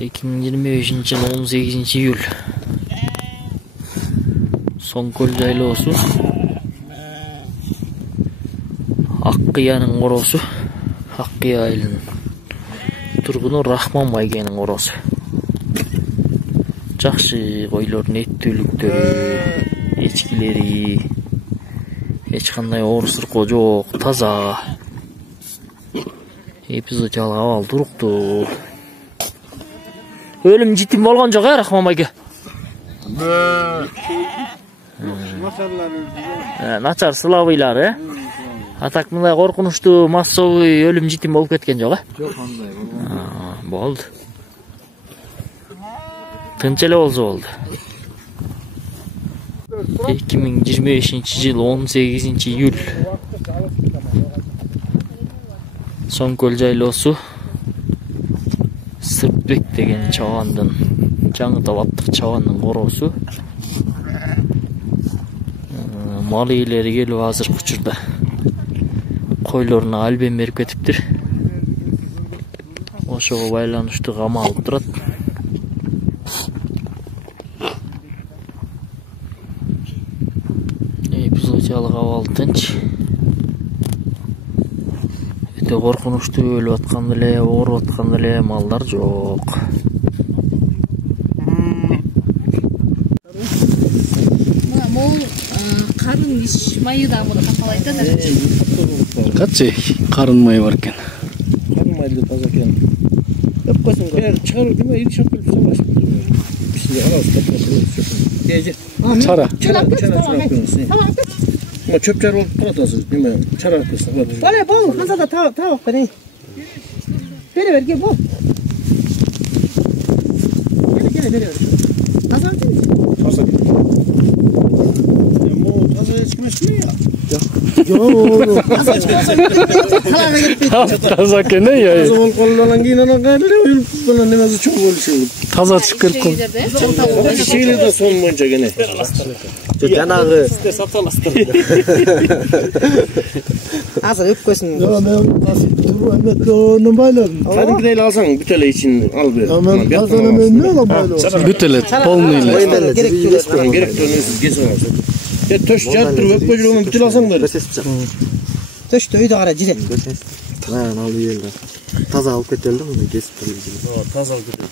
2025-yıl 18 iyul. Sonkol жайлоосу. Аккыянын коросу. Аккыя айылынын тургуну Рахман байгенин коросу. Жакшы койлордун эттүүлүктөрү, эчкилери, эч кандай оорусуркоо жок, таза. Эпизодиялык абал туруктуу. Ölüm житим болгон жок, Рахман байге. Начар сылабыйлар, атак мындай коркунучтуу массовый ölüm житим болуп кеткен жок, Жок, андай болду. Тынч эле болсо болду. 2025-yıl 18 iyul. Sonkol жайлоосу. Сыртбек деген чабандын, жаңы табаттык чабандын коросу. Мал ээлери келип азыр учурда койлоруна албем берип кетиптир. Ошого байланыштуу кам алып турат. Эпизодиялык абал тынч. Өтө коркунучтуу өлүп аткан эле, ооруп аткан эле малдар жок. Карын иш майы да муну капалайт да. Качы карын майы бар экен. Карын майы да таза экен. Өп койсоң да. Чыгарып деме, иш чыгарып салаш. Бизге алабыз капалайт. Чара. Ama çöpçer olup turatasız değil mi? Çarar kısık var. Böyle bol, masada tavuk beni. Böyle ver, gel bol. Gel, ver. Nasıl aldın? Tasa. Bu tasa içmez mi ya? Yok. Nasıl içmezsen? Taza kene ya. O zaman kollanan giyinen gayrı bana nemazı çok oluşuyor. Taza çıkır kun. Şeyleri de son boyunca gene. Janağı. Azar öp koysun. Ya ben nasıl turu emek onu baylarım. Hadi gidelim alsan bütele için al bir. Aman kazanım ne lan baylar? Bütele polnuyla. Gerektiğiniz kesin olsun. Ya töş çarptır öp koyuyorum bütele alsan böyle. Töş töy de ara cire. Ha, nalı yerler. Taza alıp getirdim mi? Kesip Taza alıp getirdim.